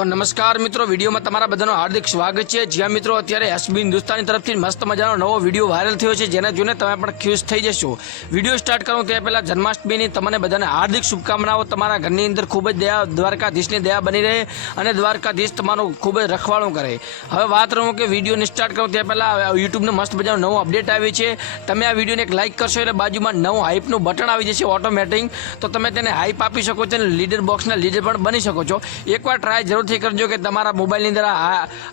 तो नमस्कार मित्रों, वीडियो में तमारा बधानो हार्दिक स्वागत है। ज्यां मित्रों अत्यारे एसबी हिंदुस्तानी तरफथी मस्त मजानो नवो विडियो वायरल थयो छे, जेने जोईने तमे पण खुश थई जशो। विडियो स्टार्ट करूं ते पहेला जन्माष्टमीनी तमने बधाने हार्दिक शुभकामनाओं। तमारा घरनी अंदर खूब ज दया, द्वारकाधीशनी दया बनी रहे अने द्वारकाधीश तमारो खूब ज रखवाळो करे। हवे वात रहूं के विडियोने स्टार्ट करूं ते पहेला यूट्यूबने मस्त मजानो नवो अपडेट आवी छे। तमे आ विडियोने एक लाइक करशो એટલે બાજુમાં નવું હાઈપનું બટન આવી જશે ઓટોમેટિક, તો તમે તેને હાઈપ આપી શકો છો અને લીડર બોક્સના લીડર પણ બની શકો છો। એકવાર ટ્રાય જરૂરથી કરજો કે તમારા મોબાઈલની અંદર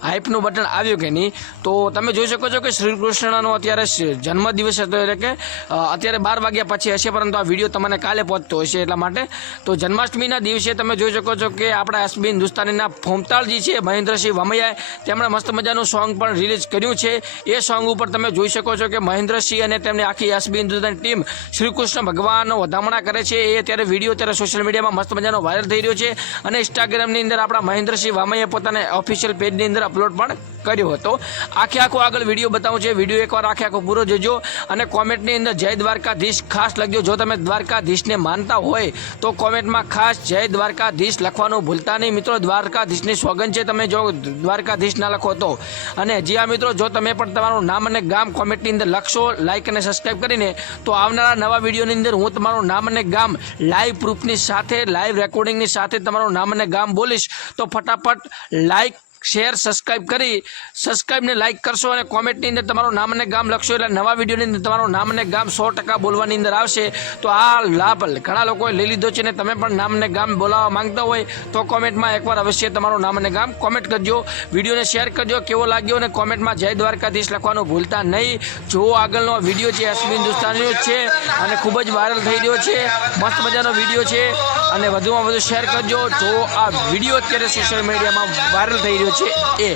હાઈપનું બટન આવ્યું કે નહીં। તો તમે જોઈ શકો છો કે શ્રી કૃષ્ણનો અત્યારે જન્મદિવસ હતો, એટલે કે અત્યારે 12 વાગ્યા પછી હશે, પરંતુ આ વિડીયો તમને કાલે પહોંચતો હશે એટલા માટે। તો જન્માષ્ટમીના દિવસે તમે જોઈ શકો છો કે આપણા એસબી હિન્દુસ્તાનીના ફોમતાળજી છે મહેન્દ્રસિંહ વામૈયાએ તેમણે મસ્ત મજાનું સોંગ પણ રિલીઝ કર્યું છે। એ સોંગ ઉપર તમે જોઈ શકો છો કે મહેન્દ્રસિંહ અને તેમની આખી એસબી હિન્દુસ્તાની ટીમ શ્રી કૃષ્ણ ભગવાનનો વધામણા કરે છે। એ અત્યારે વિડીયો અત્યારે સોશિયલ મીડિયામાં મસ્ત મજાનો વાયરલ થઈ રહ્યો છે અને ઇન્સ્ટાગ્રામની અંદર આપણા મહેન્દ્રસિંહ વામૈયાએ પોતાના ઓફિશિયલ પેજની અંદર અપલોડ પણ કર્યો હતો। આખો આગળ વિડીયો બતાવું છે, વિડીયો એકવાર આખો પૂરો જોજો અને કોમેન્ટની અંદર જય દ્વારકાધીશ ખાસ લખજો। જો તમે દ્વારકાધીશને માનતા હોય તો કોમેન્ટમાં ખાસ જય દ્વારકાધીશ લખવાનું ભૂલતા નહીં મિત્રો। દ્વારકાધીશની સોગંદ છે, તમે જો દ્વારકાધીશ ના લખો તો। અને જી હા મિત્રો, જો તમે પણ તમારું નામ અને ગામ કોમેન્ટની અંદર લખશો લાઇક અને સબસ્ક્રાઈબ કરીને, તો આવનારા નવા વિડીયોની અંદર હું તમારું નામ અને ગામ લાઈવ પ્રૂફની સાથે, લાઈવ રેકોર્ડિંગની સાથે તમારું નામ અને ગામ બોલીશ। તો ફટાફટ લાઈક, શેર, સબસ્ક્રાઈબ કરી સબસ્ક્રાઈબને લાઇક કરશો અને કોમેન્ટની અંદર તમારું નામ અને ગામ લખશો એટલે નવા વિડીયોની અંદર તમારું નામ અને ગામ 100% બોલવાની અંદર આવશે। તો આ લાભ ઘણા લોકોએ લઈ લીધો છે ને તમે પણ નામ અને ગામ બોલાવવા માંગતા હોય તો કોમેન્ટમાં એકવાર અવશ્ય તમારું નામ અને ગામ કોમેન્ટ કરજો। વિડીયોને શેર કરજો કેવો લાગ્યો અને કોમેન્ટમાં જય દ્વારકાધીશ લખવાનું ભૂલતા નહીં। જો આગળનો વિડીયો છે એસબી હિન્દુસ્તાનીનો છે અને ખૂબ જ વાયરલ થઈ રહ્યો છે, મસ્ત મજાનો વિડીયો છે અને વધુમાં વધુ શેર કરજો। જો આ વિડીયો અત્યારે સોશિયલ મીડિયામાં વાયરલ થઈ રહ્યો છે એ